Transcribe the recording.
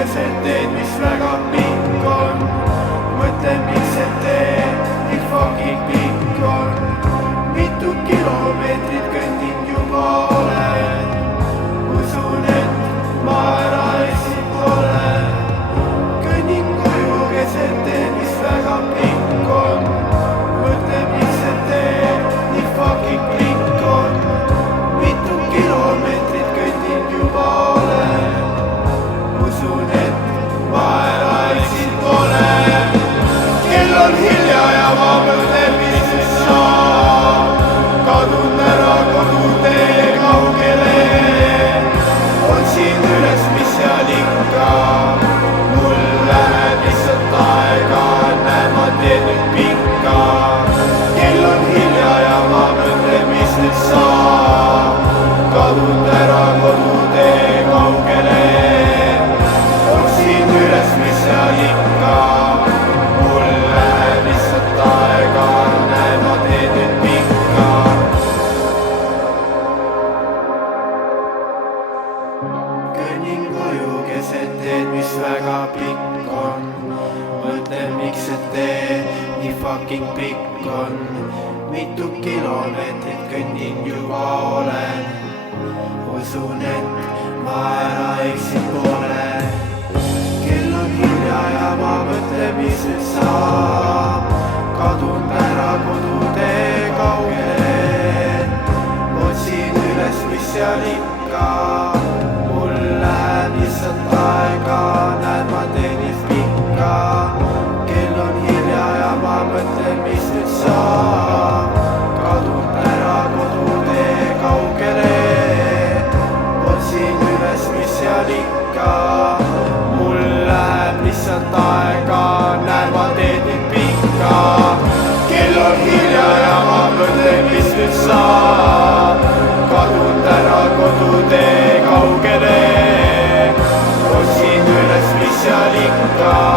keset teed, mis väga pikk on. Mõtlen, miks see tee nii fucking pikk on. Mitu kilomeetrit kõndinud juba olen. Usun, et ma ära eksinud pole. Kõnnin koju keset teed, mis väga pikk on. Mõtlen, miks see tee nii fucking pikk on. Mitu kilomeetrit kõndinud juba olen. Usun, et ma ära eksinud pole. Kell on hilja ja ma mõtlen, mis nüüd saab. Kadun ära kodutee kaugele. Otsin üles, mis seal ikka. Mul läheb lihtsalt aega, näen ma teen nüüd pikka. Kell on hilja ja ma mõtlen, mis nüüd saab. Kadun ära kodutee kaugele. Otsin üles, mis seal ikka. Mul läheb lihtsalt aega, näen ma teen nüüd pikka. Kõnnin koju keset teed, mis väga pikk on. Mõtlen, miks see tee nii fucking pikk on. Mitu kilomeetrit kõnnin juba olen. Usun, et ma ära eksinud pole. Kell on hilja ja ma mõtlen, mis nüüd saab. Kadun ära kodutee kaugele. Otsin üles, mis seal ikka. Mul läheb lihtsalt aega, näen ma teen nüüd pikka. Kell on hilja ja ma mõtlen, mis nüüd saab. Kadun ära kodutee kaugele. Otsin üles, mis seal ikka. Mul läheb lihtsalt aega, näen ma teen nüüd pikka. Kell on hilja ja ma mõtlen, mis nüüd saab. Kadun ära kodutee kaugele. Otsin üles, mis seal ikka.